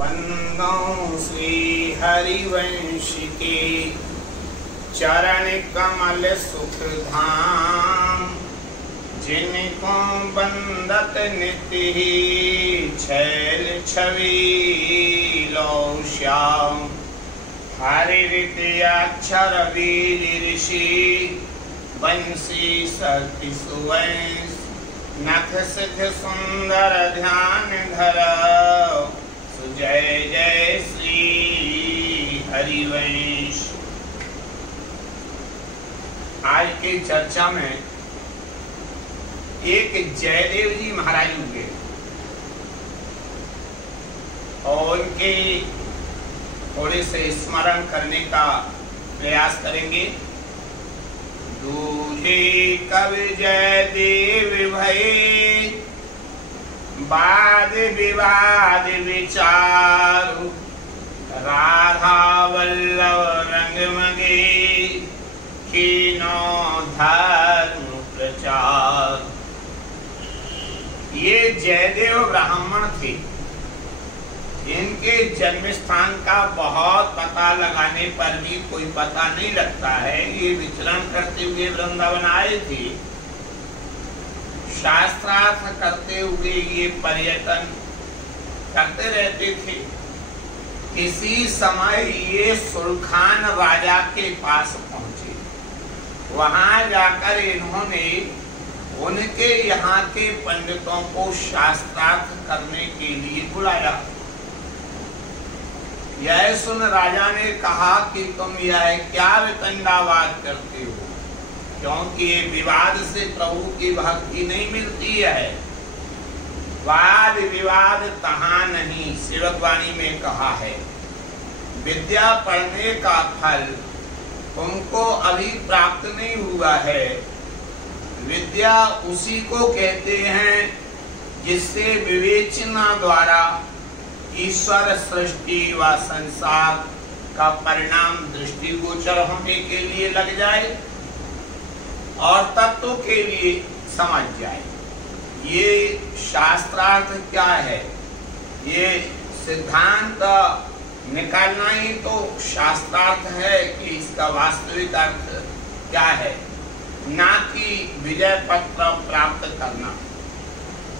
वंदो श्री हरिवंश के चरण कमल सुख धाम, जिनको बंदत नित्य ही छैल छवि लो श्याम। हरि रीति अक्षर वीर ऋषि, बंसी शक्ति सुवंश, नख सिद्ध सुंदर ध्यान धरौ, जय जय श्री हरिवंश। आज की चर्चा में एक जयदेव जी महाराज होंगे और उनके थोड़े से स्मरण करने का प्रयास करेंगे। दूजे कवि जयदेव भये, वाद विवाद विचारु, राधा वल्लभ रंग मगे, कीनो धर्म प्रचार। ये जयदेव ब्राह्मण थे। इनके जन्म स्थान का बहुत पता लगाने पर भी कोई पता नहीं लगता है। ये विचरण करते हुए वृंदावन आए थे, शास्त्रार्थ करते हुए ये पर्यटन करते रहते थे। किसी समय ये सुल्तान राजा के पास पहुंचे। वहां जाकर इन्होंने उनके यहाँ के पंडितों को शास्त्रार्थ करने के लिए बुलाया। यह सुन राजा ने कहा कि तुम यह क्या वितंडावाद करते हो, क्योंकि ये विवाद से प्रभु की भक्ति नहीं मिलती है। वाद विवाद तहाँ नहीं, शिववाणी में कहा है। विद्या पढ़ने का फल तुमको अभी प्राप्त नहीं हुआ है। विद्या उसी को कहते हैं जिससे विवेचना द्वारा ईश्वर सृष्टि व संसार का परिणाम दृष्टिगोचर होने के लिए लग जाए और तत्व के लिए समझ जाए। ये शास्त्रार्थ क्या है? ये सिद्धांत निकालना ही तो शास्त्रार्थ है कि इसका वास्तविक अर्थ क्या है, ना कि विजय पत्र प्राप्त करना।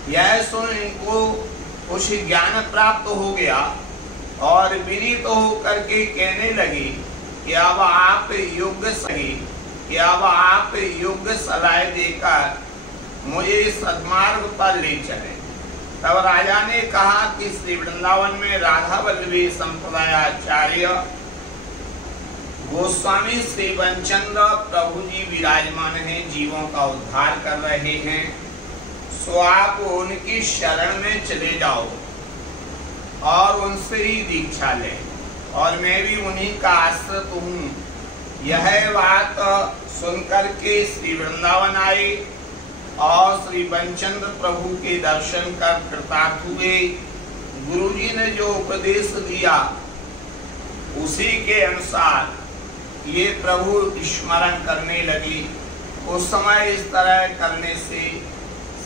यह सुन इनको कुछ ज्ञान प्राप्त हो गया और विनीत होकर के कहने लगी कि अब आप योग्य सलाह देकर मुझे सद्मार्ग पर ले चले। तब राजा ने कहा कि श्री वृंदावन में राधा वल्लभी संप्रदायाचार्य गोस्वामी श्री बंचंद्र प्रभु जी विराजमान हैं, जीवों का उद्धार कर रहे हैं। सो आप उनकी शरण में चले जाओ और उनसे ही दीक्षा लें, और मैं भी उन्हीं का आश्रित हूँ। यह बात सुनकर के श्री वृंदावन आए और श्री बंचंद्र प्रभु के दर्शन कर कृतार्थ हुए। गुरुजी ने जो उपदेश दिया उसी के अनुसार ये प्रभु स्मरण करने लगी। उस समय इस तरह करने से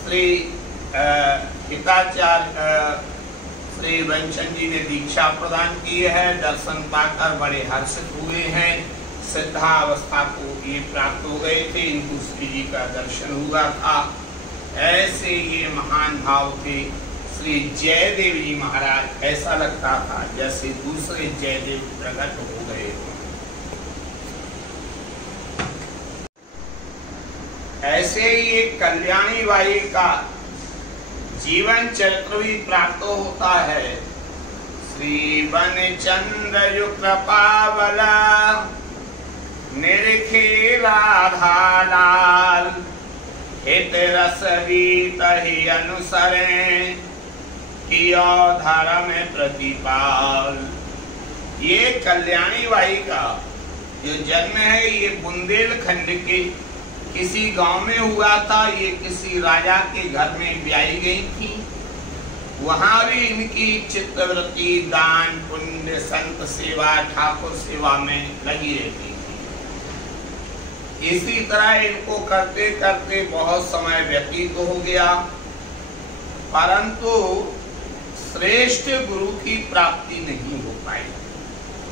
श्री हिताचार्य श्री बंचन जी ने दीक्षा प्रदान की है। दर्शन पाकर बड़े हर्षित हुए हैं। सिद्धावस्था को ये प्राप्त हो गए थे, इनको श्री जी का दर्शन हुआ था। ऐसे ये महान भाव थे श्री जयदेव जी महाराज। ऐसा लगता था जैसे दूसरे जयदेव प्रकट हो गए। ऐसे ही एक कल्याणी बाई का जीवन चरित्र भी प्राप्त होता है। श्री बनचंद्र यु कृपावला, निरखे राधा लाल, हित रस गीत ही अनुसरें, कियो धर्म प्रतिपाल। ये कल्याणी बाई का जो जन्म है ये बुंदेलखंड के किसी गांव में हुआ था। ये किसी राजा के घर में ब्याही गई थी। वहां भी इनकी चित्तवृत्ति दान पुण्य संत सेवा ठाकुर सेवा में लगी रहती थी। इसी तरह इनको करते करते बहुत समय व्यतीत हो गया, परंतु श्रेष्ठ गुरु की प्राप्ति नहीं हो पाई।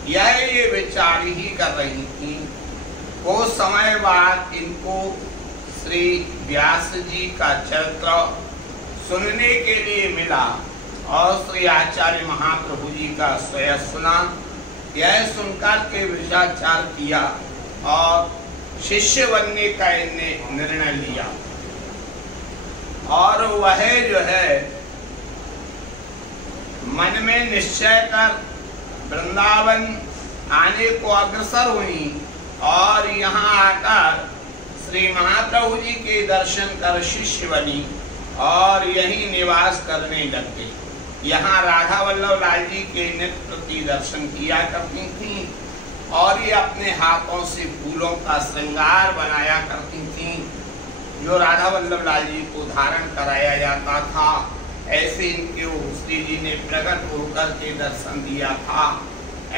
ये विचार ही कर रही थी। वो समय बाद इनको श्री व्यास जी का चरित्र सुनने के लिए मिला और श्री आचार्य महाप्रभु जी का स्वयं सुना। यह सुनकर के विचार किया और शिष्य बनने का इन्हें निर्णय लिया और वह जो है मन में निश्चय कर वृंदावन आने को अग्रसर हुई और यहाँ आकर श्री महाप्रभु जी के दर्शन कर शिष्य बनी और यही निवास करने लग गई। यहाँ राधा वल्लभ लाल जी के नित्य प्रति दर्शन किया करती थी और ये अपने हाथों से फूलों का श्रृंगार बनाया करती थी जो राधा वल्लभ लाल जी को धारण कराया जाता था। ऐसे इनके श्री जी ने प्रकट होकर के दर्शन दिया था।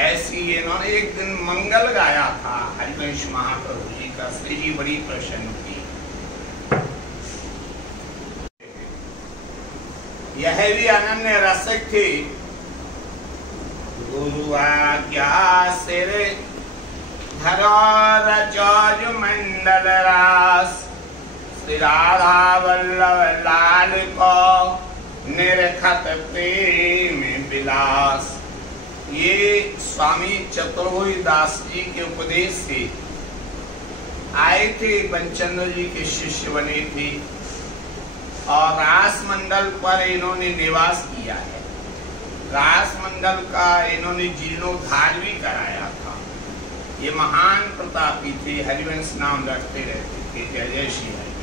ऐसी इन्होंने एक दिन मंगल गाया था हरिवंश महाप्रभु जी का। श्री जी बड़ी प्रसन्न थी। यह भी अनन्य रसिक थी। गुरु आज्ञा सिर धरो रचौज मंडल रास, श्री राधा वल्लभ लाल को निरखत प्रेम विलास। ये स्वामी चतुर्भुज दास जी के उपदेश से आए थे, बंचंद्र जी के शिष्य बने थे और रास मंडल पर इन्होंने निवास किया है। रास मंडल का इन्होंने जीर्णोद्धार भी कराया था। ये महान प्रतापी थे, हरिवंश नाम रखते रहते थे। जय जय श्री हरि।